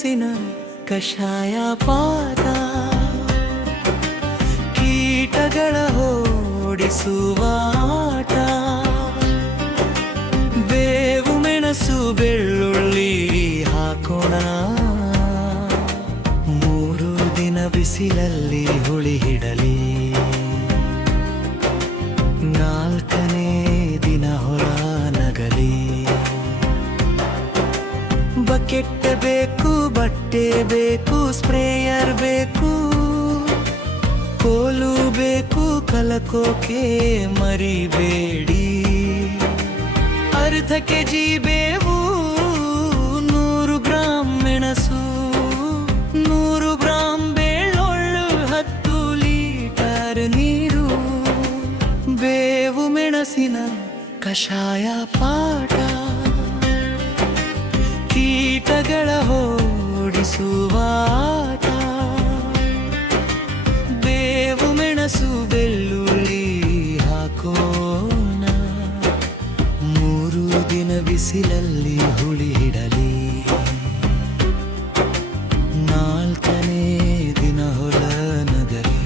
ಮೆಣಸಿನ ಕಷಾಯ ಪಾದ, ಕೀಟಗಳ ಓಡಿಸುವ ಆಟ. ಬೇವು ಮೆಣಸು ಬೆಳ್ಳುಳ್ಳಿ ಹಾಕೋಣ, 3 ದಿನ ಬಿಸಿಲಲ್ಲಿ ಹುಳಿ ಹಿಡಲಿ. 4ನೇ ದಿನ ಹೊರ ನಗಲಿ. ಬಕೆಟ್ ಬೇಕು, ಬಟ್ಟೆ ಬೇಕು, ಸ್ಪ್ರೇಯರ್ ಬೇಕು, ಕೋಲು ಬೇಕು, ಕಲಕೋಕೆ ಮರಿಬೇಡಿ. ಅರ್ಧ ಕೆಜಿ ಬೇವು, 100 ಗ್ರಾಂ ಮೆಣಸು, 100 ಗ್ರಾಂ ಬೆಳ್ಳುಳ್ಳಿ, 10 ಲೀಟರ್ ನೀರು. ಬೇವು ಮೆಣಸಿನ ಕಷಾಯ ಪಾಠ, ಕೀಟಗಳ ಓಡಿಸುವ ಆಟ. ಬೇವು ಮೆಣಸು ಬೆಳ್ಳುಳ್ಳಿ ಹಾಕೋಣ, 3 ದಿನ ಬಿಸಿಲಲ್ಲಿ ಹುಳಿ ಹಿಡಲಿ. 4ನೇ ದಿನ ಹೊರ ನಗಲಿ.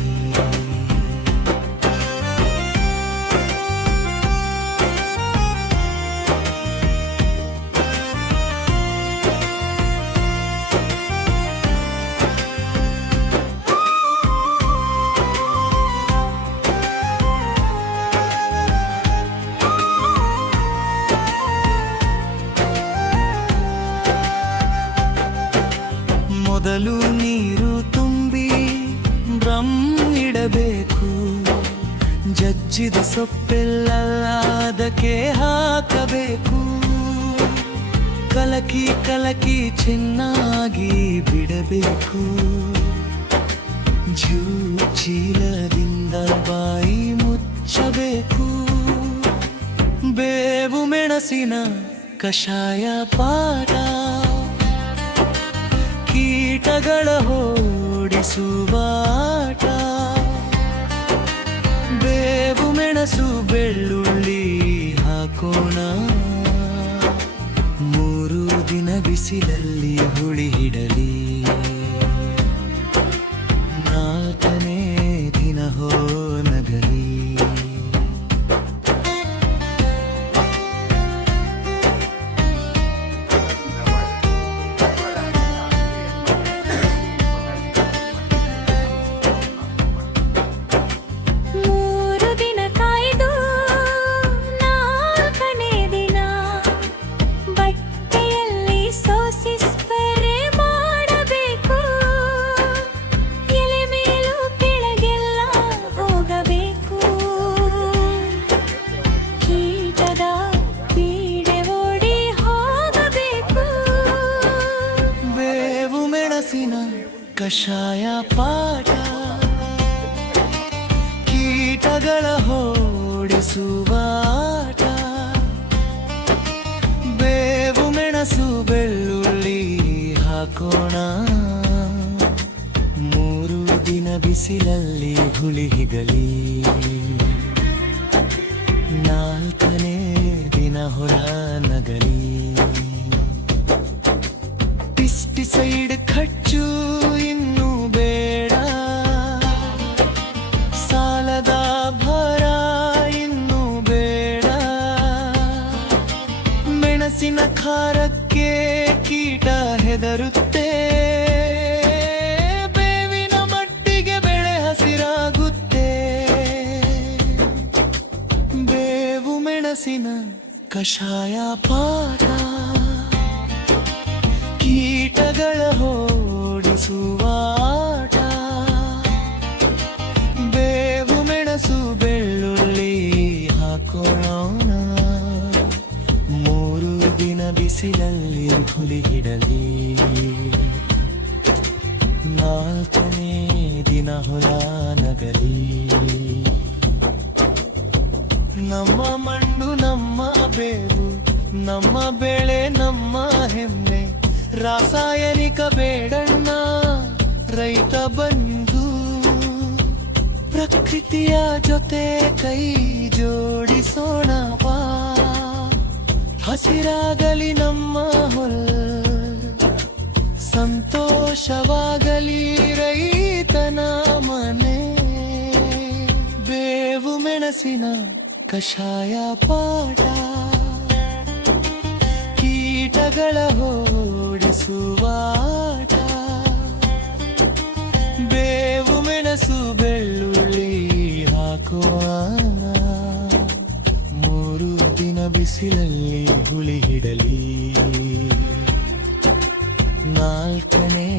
ಮೊದಲು ನೀರು ತುಂಬಿ ಡ್ರಮ್ ಇಡಬೇಕು. ಜಜ್ಜಿದ ಸೊಪ್ಪೆಲ್ಲ ಅದಕ್ಕೆ ಹಾಕಬೇಕು. ಕಲಕಿ ಕಲಕಿ ಚೆನ್ನಾಗಿ ಬಿಡಬೇಕು. ಚೀಲದಿಂದ ಬಾಯಿ ಮುಚ್ಚಬೇಕು. ಬೇವು ಮೆಣಸಿನ ಕಷಾಯ ಪಾಠ, ಕೀಟಗಳ ಓಡಿಸುವ ಆಟ. ಬೇವು ಮೆಣಸು ಬೆಳ್ಳುಳ್ಳಿ ಹಾಕೋಣ, 3 ದಿನ ಬಿಸಿಲಲ್ಲಿ ಹುಳಿ ಹಿಡಲಿ. 4ನೇ ದಿನ ನಗಲಿ. ಕಷಾಯ ಪಾಠ, ಕೀಟಗಳ ಓಡಿಸುವ ಆಟ. ಬೇವು ಮೆಣಸು ಬೆಳ್ಳುಳ್ಳಿ ಹಾಕೋಣ, 3 ದಿನ ಬಿಸಿಲಲ್ಲಿ ಹುಳಿ ಹಿಗಲಿ. 4ನೇ ದಿನ ಹೊರ ನಗಲಿ. ಪೆಸ್ಟಿಸೈಡ್ ಖರ್ಚು ಇನ್ನು ಬೇಡ, ಸಾಲದ ಭಾರ ಇನ್ನು ಬೇಡ. ಮೆಣಸಿನ ಖಾರಕ್ಕೆ ಕೀಟ ಹೆದರುತ್ತೆ. ಬೇವಿನ ಮಟ್ಟಿಗೆ ಬೆಳೆ ಹಸಿರಾಗುತ್ತೆ. ಬೇವು ಮೆಣಸಿನ ಕಷಾಯ ಪಾಠ, ಕೀಟಗಳ ಓಡಿಸುವ ಆಟ. ಬೇವು ಮೆಣಸು ಬೆಳ್ಳುಳ್ಳಿ ಹಾಕೋಣ, 3 ದಿನ ಬಿಸಿಲಲ್ಲಿ ಹುಳಿ ಹಿಡಲಿ. 4ನೇ ದಿನ ಹೊರ ನಗಲಿ. ನಮ್ಮ ಮಣ್ಣು ನಮ್ಮ ಬೇವು, ನಮ್ಮ ಬೆಳೆ ನಮ್ಮ ಹೆಮ್ಮೆ. ರಾಸಾಯನಿಕ ಬೇಡಣ್ಣ ರೈತ ಬಂಧು. ಪ್ರಕೃತಿಯ ಜೊತೆ ಕೈ ಜೋಡಿಸೋಣ ಬಾ. ಹಸಿರಾಗಲಿ ನಮ್ಮ ಹೊಲ, ಸಂತೋಷವಾಗಲಿ ರೈತನ ಮನೆ. ಬೇವು ಮೆಣಸಿನ ಕಷಾಯ ಪಾಠ, ಕೀಟಗಳ ಓಡಿಸುವಾಟ. ಬೇವು ಮೆಣಸು ಬೆಳ್ಳುಳ್ಳಿ ಹಾಕುವಾನ, 3 ದಿನ ಬಿಸಿಲಲ್ಲಿ ಹುಳಿ ಹಿಡಲಿ. 4ನೇ